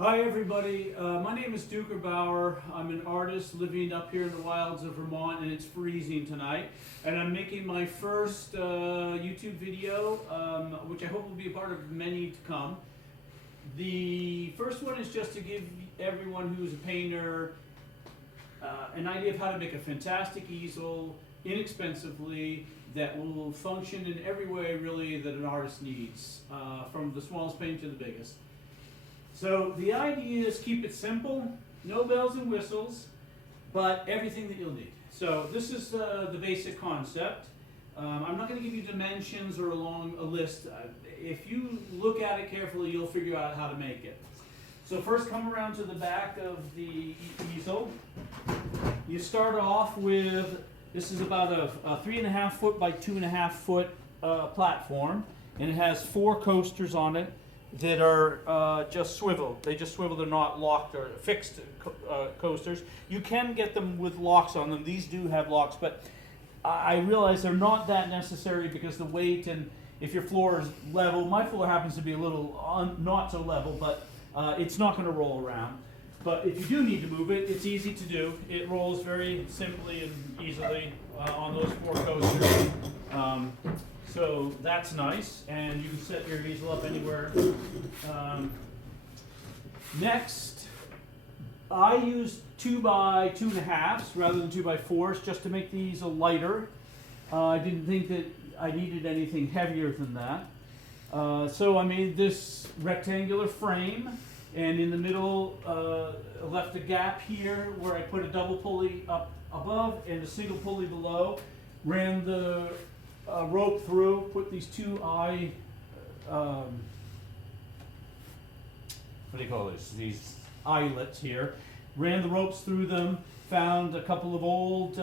Hi everybody, my name is Dukerart. I'm an artist living up here in the wilds of Vermont, and it's freezing tonight. And I'm making my first YouTube video, which I hope will be a part of many to come. The first one is just to give everyone who's a painter an idea of how to make a fantastic easel inexpensively that will function in every way really that an artist needs, from the smallest paint to the biggest. So the idea is keep it simple, no bells and whistles, but everything that you'll need. So this is the basic concept. I'm not going to give you dimensions or a list. If you look at it carefully, you'll figure out how to make it. So first come around to the back of the easel. You start off with, this is about a 3.5 foot by 2.5 foot platform, and it has 4 coasters on it that are just swivel. They just swivel, they're not locked or fixed coasters. You can get them with locks on them. These do have locks, but I realize they're not that necessary because the weight, and if your floor is level, my floor happens to be a little not so level, but it's not going to roll around. But if you do need to move it, it's easy to do. It rolls very simply and easily on those 4 coasters. So that's nice, and you can set your easel up anywhere. Next, I use 2 by 2.5s rather than 2 by 4s just to make the easel lighter. I didn't think that I needed anything heavier than that. So I made this rectangular frame, and in the middle left a gap here where I put a double pulley up above and a single pulley below. Ran the rope through, put these 2 what do you call this? These eyelets here. Ran the ropes through them, found a couple of old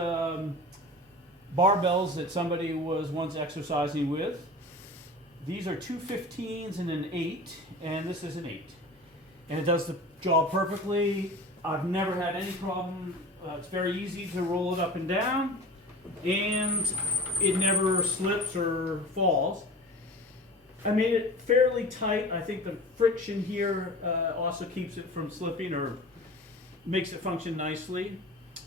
barbells that somebody was once exercising with. These are 2 15s and an 8, and this is an 8. And it does the job perfectly. I've never had any problem. It's very easy to roll it up and down, and it never slips or falls. I made it fairly tight. I think the friction here also keeps it from slipping or makes it function nicely.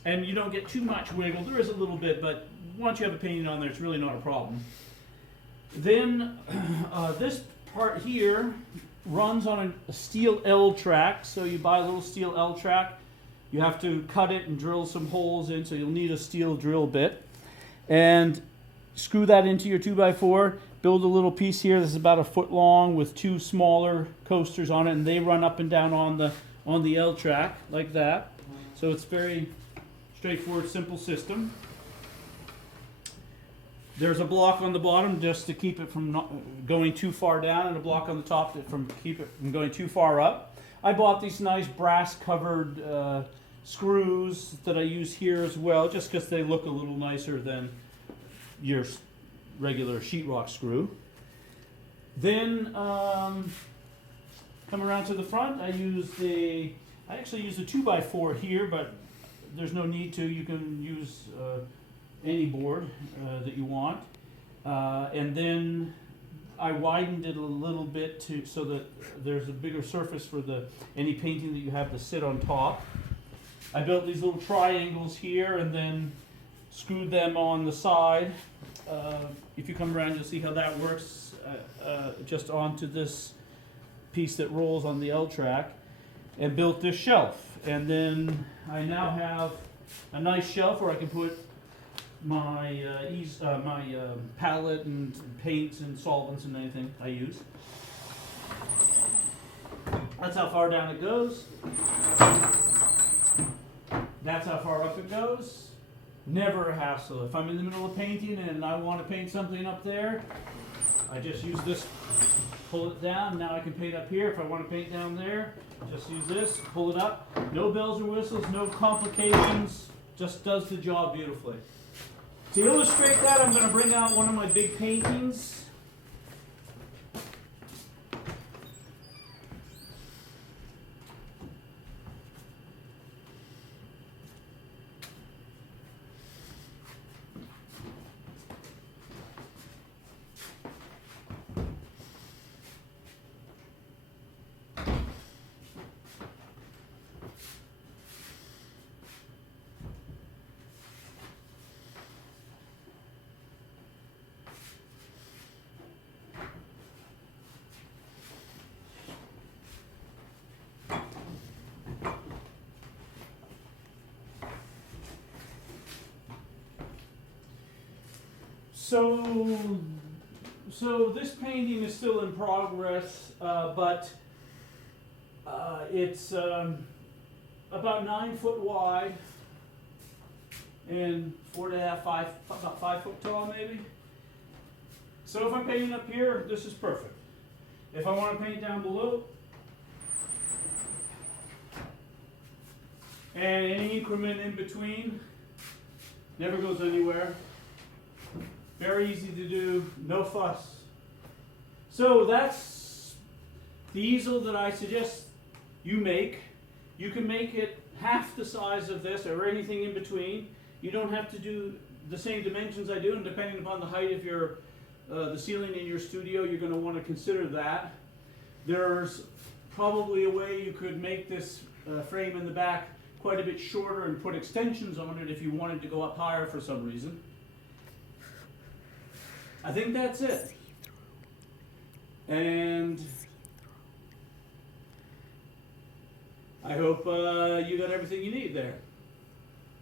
And you don't get too much wiggle. There is a little bit, but once you have a painting on there, it's really not a problem. Then this part here runs on a steel L track. So you buy a little steel L track. You have to cut it and drill some holes in, so you'll need a steel drill bit. And screw that into your 2 by 4. Build a little piece here. This is about a foot long with 2 smaller coasters on it, and they run up and down on the L track like that. So it's very straightforward, simple system. There's a block on the bottom just to keep it from not going too far down, and a block on the top to keep it from going too far up. I bought these nice brass covered screws that I use here as well, just because they look a little nicer than your regular sheetrock screw. Then come around to the front. I actually use a 2 by 4 here, but there's no need to. You can use any board that you want. And then I widened it a little bit so that there's a bigger surface for any painting that you have to sit on top. I built these little triangles here and then screwed them on the side. If you come around, you'll see how that works, just onto this piece that rolls on the L track, and built this shelf. And then I now have a nice shelf where I can put my palette and paints and solvents and anything I use. That's how far down it goes. That's how far up it goes. Never a hassle. If I'm in the middle of painting and I want to paint something up there, I just use this, pull it down. Now I can paint up here. If I want to paint down there, just use this, pull it up. No bells or whistles, no complications. Just does the job beautifully. To illustrate that, I'm going to bring out one of my big paintings. So this painting is still in progress, but it's about 9 foot wide and 4.5, about 5 foot tall maybe. So if I'm painting up here, this is perfect. If I want to paint down below, and any increment in between, never goes anywhere. Very easy to do, no fuss. So that's the easel that I suggest you make. You can make it half the size of this or anything in between. You don't have to do the same dimensions I do, and depending upon the height of your the ceiling in your studio, you're going to want to consider that. There's probably a way you could make this frame in the back quite a bit shorter and put extensions on it if you wanted to go up higher for some reason. I think that's it. And I hope you got everything you need there.